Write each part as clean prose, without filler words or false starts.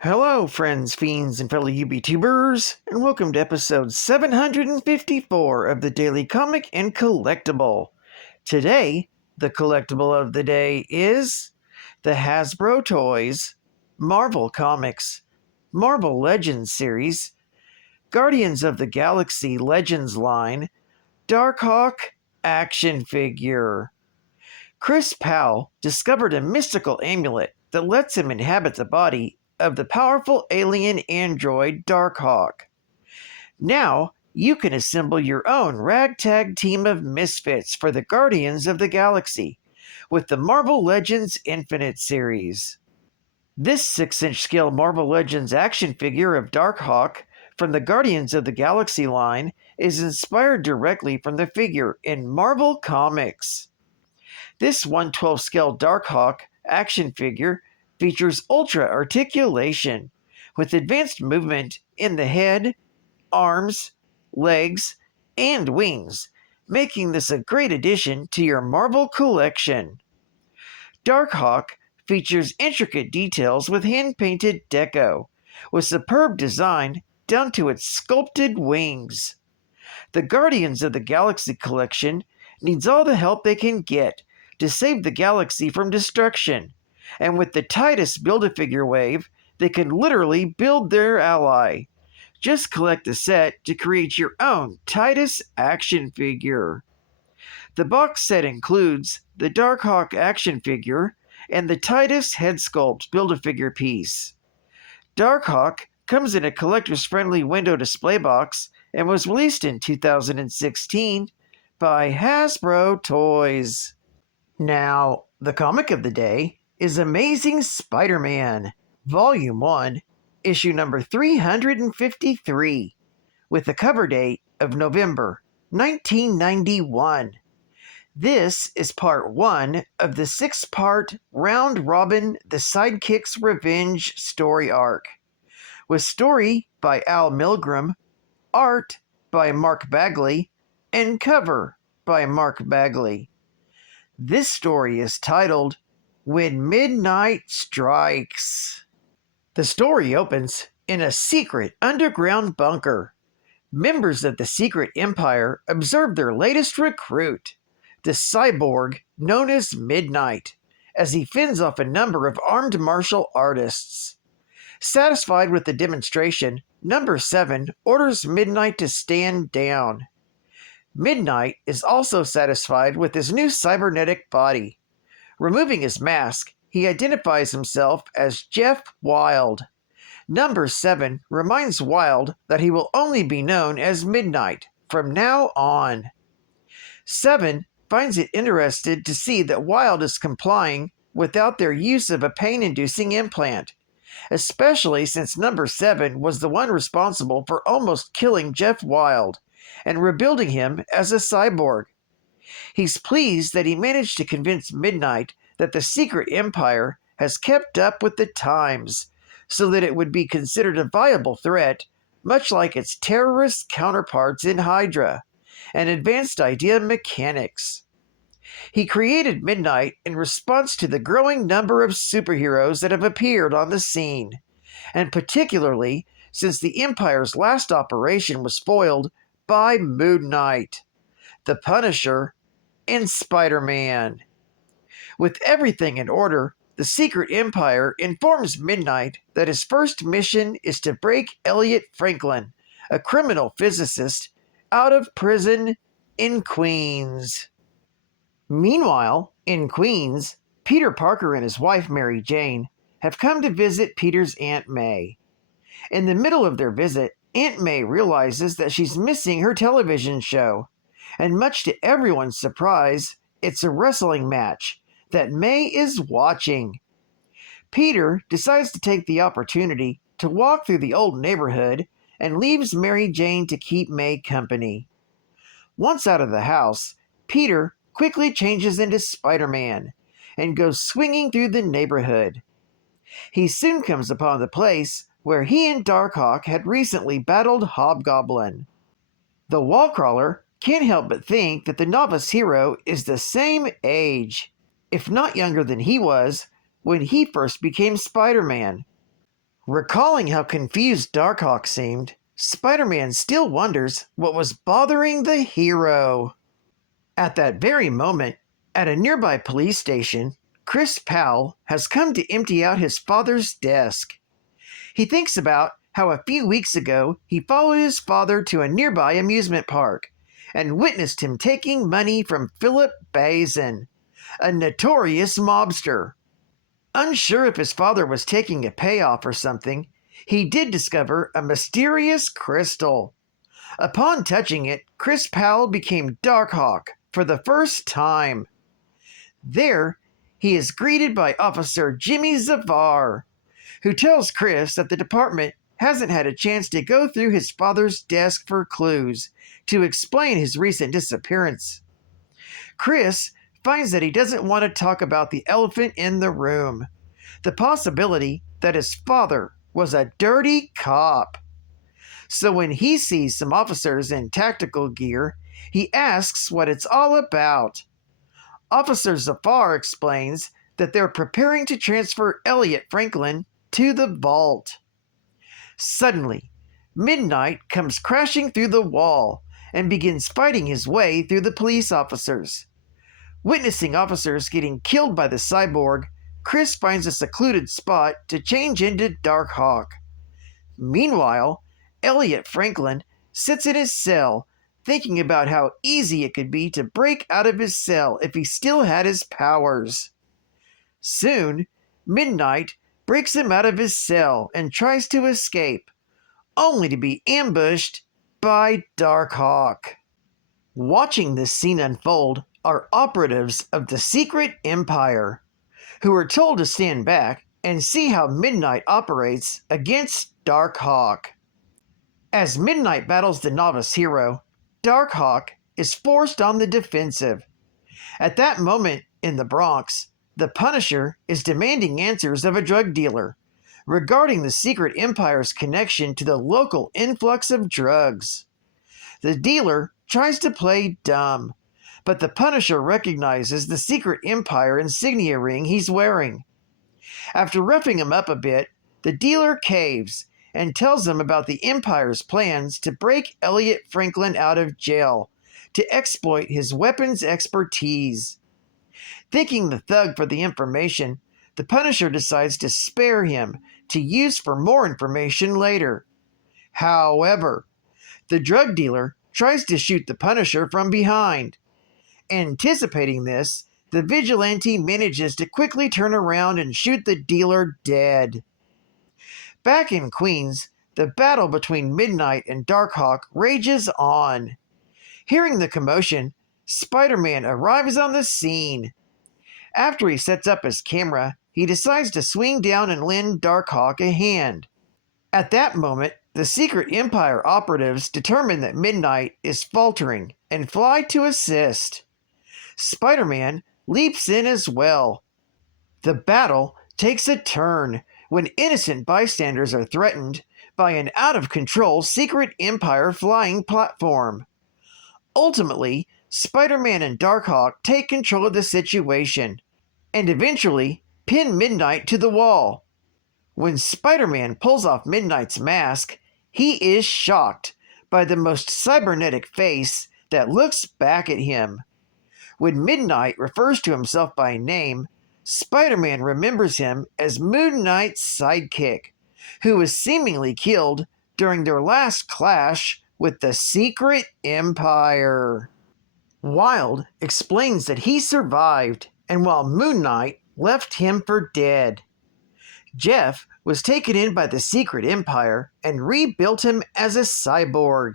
Hello, friends, fiends, and fellow UBTubers, and welcome to episode 754 of the Daily Comic and Collectible. Today, the collectible of the day is the Hasbro Toys, Marvel Comics, Marvel Legends series, Guardians of the Galaxy Legends line, Darkhawk action figure. Chris Powell discovered a mystical amulet that lets him inhabit the body of the powerful alien android Darkhawk. Now, you can assemble your own ragtag team of misfits for the Guardians of the Galaxy with the Marvel Legends Infinite series. This 6-inch scale Marvel Legends action figure of Darkhawk from the Guardians of the Galaxy line is inspired directly from the figure in Marvel Comics. This 1/12 scale Darkhawk action figure features ultra articulation, with advanced movement in the head, arms, legs, and wings, making this a great addition to your Marvel collection. Darkhawk features intricate details with hand-painted deco, with superb design down to its sculpted wings. The Guardians of the Galaxy collection needs all the help they can get to save the galaxy from destruction, and with the Titus Build-A-Figure wave, they can literally build their ally. Just collect a set to create your own Titus action figure. The box set includes the Darkhawk action figure and the Titus head sculpt Build-A-Figure piece. Darkhawk comes in a collector's friendly window display box and was released in 2016 by Hasbro Toys. Now, the comic of the day is Amazing Spider-Man, Volume 1, issue number 353, with a cover date of November 1991. This is part 1 of the 6-part Round Robin The Sidekick's Revenge story arc, with story by Al Milgrom, art by Mark Bagley, and cover by Mark Bagley. This story is titled When Midnight Strikes. The story opens in a secret underground bunker. Members of the Secret Empire observe their latest recruit, the cyborg known as Midnight, as he fends off a number of armed martial artists. Satisfied with the demonstration, Number 7 orders Midnight to stand down. Midnight is also satisfied with his new cybernetic body. Removing his mask, he identifies himself as Jeff Wild. Number 7 reminds Wild that he will only be known as Midnight from now on. 7 finds it interested to see that Wild is complying without their use of a pain-inducing implant, especially since Number 7 was the one responsible for almost killing Jeff Wild and rebuilding him as a cyborg. He's pleased that he managed to convince Midnight that the Secret Empire has kept up with the times, so that it would be considered a viable threat, much like its terrorist counterparts in Hydra and Advanced Idea Mechanics. He created Midnight in response to the growing number of superheroes that have appeared on the scene, and particularly since the Empire's last operation was foiled by Moon Knight, the Punisher, and Spider-Man. With everything in order, the Secret Empire informs Midnight that his first mission is to break Elliot Franklin, a criminal physicist, out of prison in Queens. Meanwhile, in Queens, Peter Parker and his wife Mary Jane have come to visit Peter's Aunt May. In the middle of their visit, Aunt May realizes that she's missing her television show, and much to everyone's surprise, it's a wrestling match that May is watching. Peter decides to take the opportunity to walk through the old neighborhood and leaves Mary Jane to keep May company. Once out of the house, Peter quickly changes into Spider-Man and goes swinging through the neighborhood. He soon comes upon the place where he and Darkhawk had recently battled Hobgoblin. The wallcrawler can't help but think that the novice hero is the same age, if not younger than he was, when he first became Spider-Man. Recalling how confused Darkhawk seemed, Spider-Man still wonders what was bothering the hero. At that very moment, at a nearby police station, Chris Powell has come to empty out his father's desk. He thinks about how a few weeks ago he followed his father to a nearby amusement park and witnessed him taking money from Philip Bazin, a notorious mobster. Unsure if his father was taking a payoff or something, he did discover a mysterious crystal. Upon touching it, Chris Powell became Darkhawk for the first time. There, he is greeted by Officer Jimmy Zavar, who tells Chris that the department hasn't had a chance to go through his father's desk for clues to explain his recent disappearance. Chris finds that he doesn't want to talk about the elephant in the room, the possibility that his father was a dirty cop. So when he sees some officers in tactical gear, he asks what it's all about. Officer Zafar explains that they're preparing to transfer Elliot Franklin to the vault. Suddenly, Midnight comes crashing through the wall and begins fighting his way through the police officers. Witnessing officers getting killed by the cyborg, Chris finds a secluded spot to change into Darkhawk. Meanwhile, Elliot Franklin sits in his cell, thinking about how easy it could be to break out of his cell if he still had his powers. Soon, Midnight breaks him out of his cell and tries to escape, only to be ambushed by Darkhawk. Watching this scene unfold are operatives of the Secret Empire, who are told to stand back and see how Midnight operates against Darkhawk. As Midnight battles the novice hero, Darkhawk is forced on the defensive. At that moment in the Bronx, the Punisher is demanding answers of a drug dealer regarding the Secret Empire's connection to the local influx of drugs. The dealer tries to play dumb, but the Punisher recognizes the Secret Empire insignia ring he's wearing. After roughing him up a bit, the dealer caves and tells him about the Empire's plans to break Elliot Franklin out of jail to exploit his weapons expertise. Thanking the thug for the information, the Punisher decides to spare him to use for more information later. However, the drug dealer tries to shoot the Punisher from behind. Anticipating this, the vigilante manages to quickly turn around and shoot the dealer dead. Back in Queens, the battle between Midnight and Darkhawk rages on. Hearing the commotion, Spider-Man arrives on the scene. After he sets up his camera, he decides to swing down and lend Darkhawk a hand. At that moment, the Secret Empire operatives determine that Midnight is faltering and fly to assist. Spider-Man leaps in as well. The battle takes a turn when innocent bystanders are threatened by an out-of-control Secret Empire flying platform. Ultimately, Spider-Man and Darkhawk take control of the situation and eventually pin Midnight to the wall. When Spider-Man pulls off Midnight's mask, he is shocked by the most cybernetic face that looks back at him. When Midnight refers to himself by name, Spider-Man remembers him as Moon Knight's sidekick, who was seemingly killed during their last clash with the Secret Empire. Wilde explains that he survived, and while Moon Knight left him for dead. Jeff was taken in by the Secret Empire and rebuilt him as a cyborg.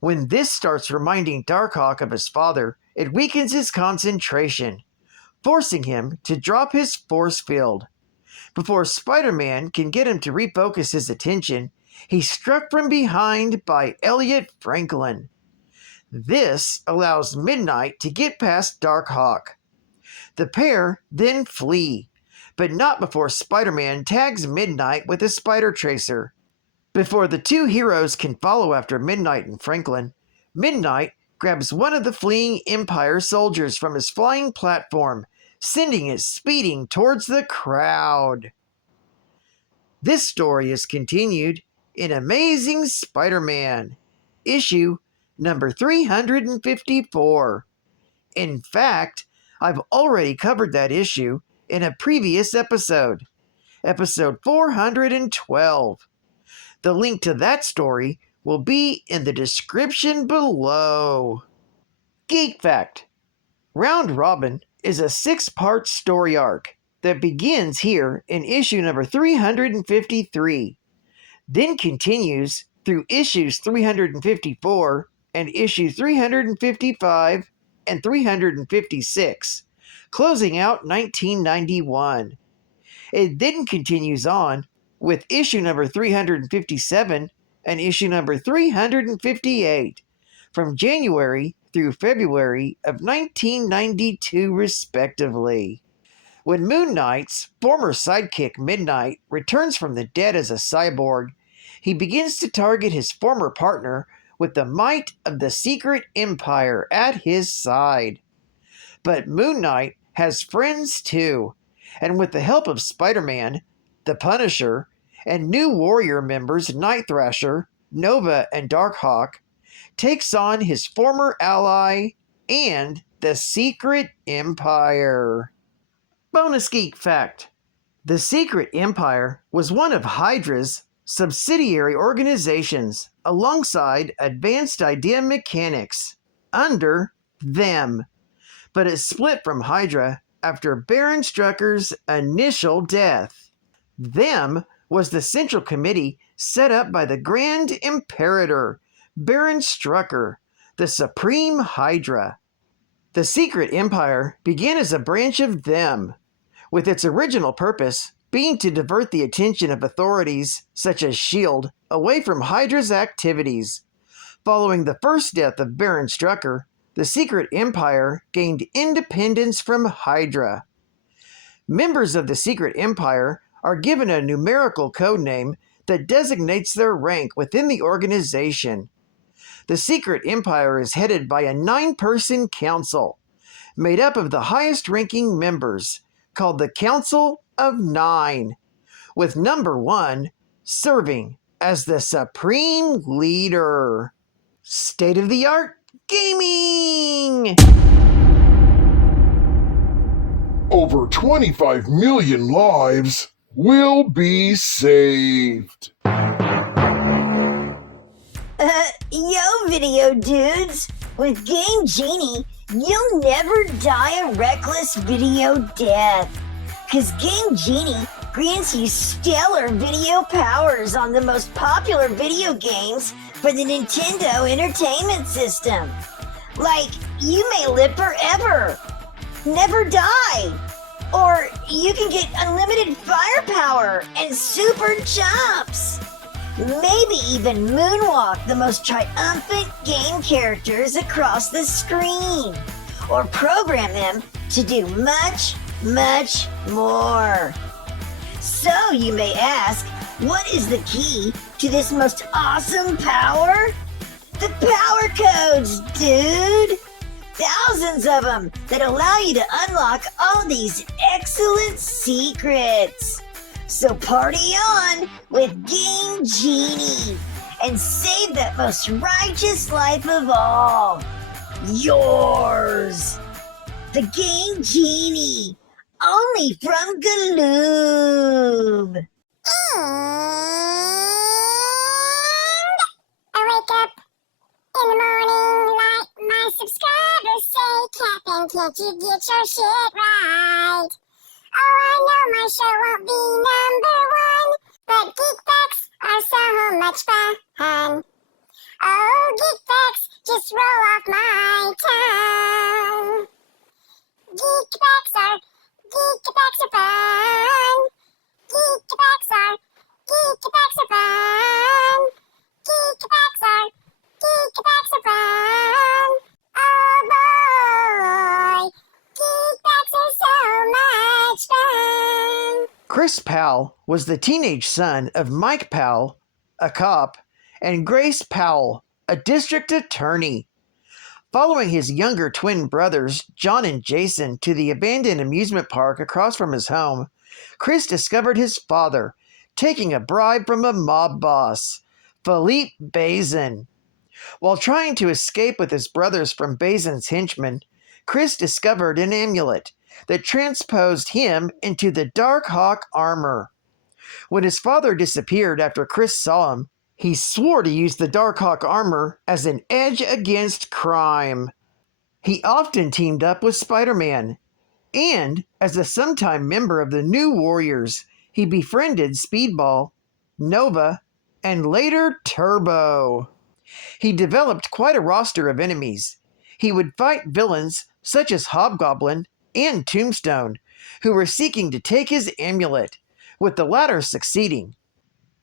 When this starts reminding Darkhawk of his father, it weakens his concentration, forcing him to drop his force field. Before Spider-Man can get him to refocus his attention, he's struck from behind by Elliot Franklin. This allows Midnight to get past Darkhawk. The pair then flee, but not before Spider-Man tags Midnight with a spider tracer. Before the two heroes can follow after Midnight and Franklin, Midnight grabs one of the fleeing Empire soldiers from his flying platform, sending it speeding towards the crowd. This story is continued in Amazing Spider-Man, issue number 354. In fact, I've already covered that issue in a previous episode, episode 412. The link to that story will be in the description below. Geek Fact: Round Robin is a 6-part story arc that begins here in issue number 353, then continues through issues 354 and issue 355 and 356, closing out 1991. It then continues on with issue number 357 and issue number 358 from January through February of 1992 respectively. When Moon Knight's former sidekick Midnight returns from the dead as a cyborg, he begins to target his former partner with the might of the Secret Empire at his side. But Moon Knight has friends too, and with the help of Spider-Man, the Punisher, and new Warrior members Night Thrasher, Nova, and Darkhawk, takes on his former ally and the Secret Empire. Bonus Geek Fact: The Secret Empire was one of Hydra's subsidiary organizations alongside Advanced Idea Mechanics under them, but it split from Hydra after Baron Strucker's initial death. Them was the central committee set up by the Grand Imperator, Baron Strucker, the Supreme Hydra. The Secret Empire began as a branch of them, with its original purpose being to divert the attention of authorities such as S.H.I.E.L.D. away from Hydra's activities. Following the first death of Baron Strucker, the Secret Empire gained independence from Hydra. Members of the Secret Empire are given a numerical code name that designates their rank within the organization. The Secret Empire is headed by a 9-person council, made up of the highest-ranking members, called the Council of 9, with number 1 serving as the supreme leader. State-of-the-art gaming! Over 25 million lives will be saved. Yo, video dudes! With Game Genie, you'll never die a reckless video death. Cause Game Genie grants you stellar video powers on the most popular video games for the Nintendo Entertainment System. Like, you may live forever, never die, or you can get unlimited firepower and super jumps. Maybe even moonwalk the most triumphant game characters across the screen, or program them to do much, much more. So you may ask, what is the key to this most awesome power? The power codes, dude! Thousands of them that allow you to unlock all these excellent secrets. So party on with Game Genie and save that most righteous life of all. Yours! The Game Genie, only from Galoob. I wake up in the morning like my subscribers say, Captain, can't you get your shit right? Oh, I know my show won't be number 1, but Geek Facts are so much fun. Oh, Geek Facts just roll off my tongue. Geek Facts are fun. Geek Facts are fun. Geek Facts are fun. Oh boy, Geek Facts are so much fun. Chris Powell was the teenage son of Mike Powell, a cop, and Grace Powell, a district attorney. Following his younger twin brothers, John and Jason, to the abandoned amusement park across from his home, Chris discovered his father, taking a bribe from a mob boss, Philippe Bazin. While trying to escape with his brothers from Bazin's henchmen, Chris discovered an amulet that transposed him into the Dark Hawk armor. When his father disappeared after Chris saw him, he swore to use the Dark Hawk armor as an edge against crime. He often teamed up with Spiderman, and as a sometime member of the New Warriors, he befriended Speedball, Nova, and later Turbo. He developed quite a roster of enemies. He would fight villains such as Hobgoblin and Tombstone, who were seeking to take his amulet, with the latter succeeding.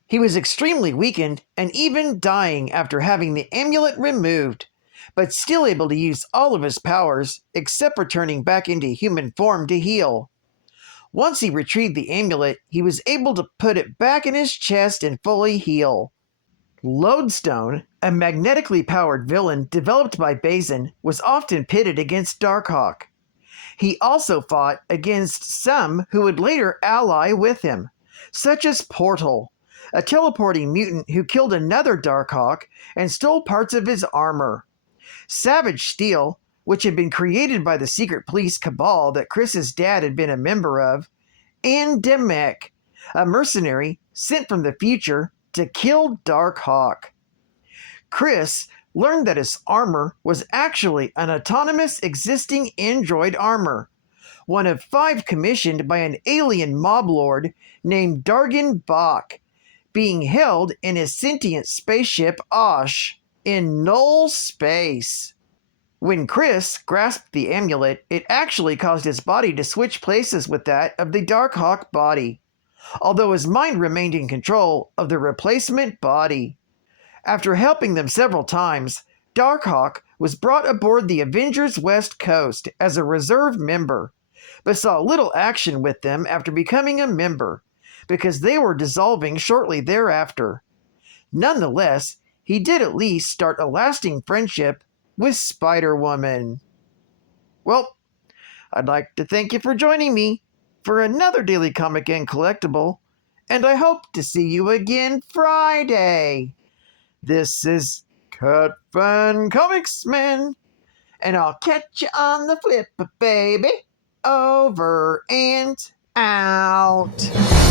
He was extremely weakened and even dying after having the amulet removed, but still able to use all of his powers except for turning back into human form to heal. Once he retrieved the amulet, he was able to put it back in his chest and fully heal. Lodestone, a magnetically powered villain developed by Bazin, was often pitted against Darkhawk. He also fought against some who would later ally with him, such as Portal, a teleporting mutant who killed another Darkhawk and stole parts of his armor. Savage Steel, which had been created by the secret police cabal that Chris's dad had been a member of, and Demek, a mercenary sent from the future to kill Darkhawk. Chris learned that his armor was actually an autonomous existing android armor, one of 5 commissioned by an alien mob lord named Dargan Bach, being held in his sentient spaceship Osh in null space. When Chris grasped the amulet, it actually caused his body to switch places with that of the Darkhawk body, although his mind remained in control of the replacement body. After helping them several times, Darkhawk was brought aboard the Avengers West Coast as a reserve member, but saw little action with them after becoming a member, because they were dissolving shortly thereafter. Nonetheless, he did at least start a lasting friendship with Spider-Woman. Well, I'd like to thank you for joining me for another Daily Comic and Collectible, and I hope to see you again Friday. This is Cut Fun Comics Man, and I'll catch you on the flip, baby. Over and out.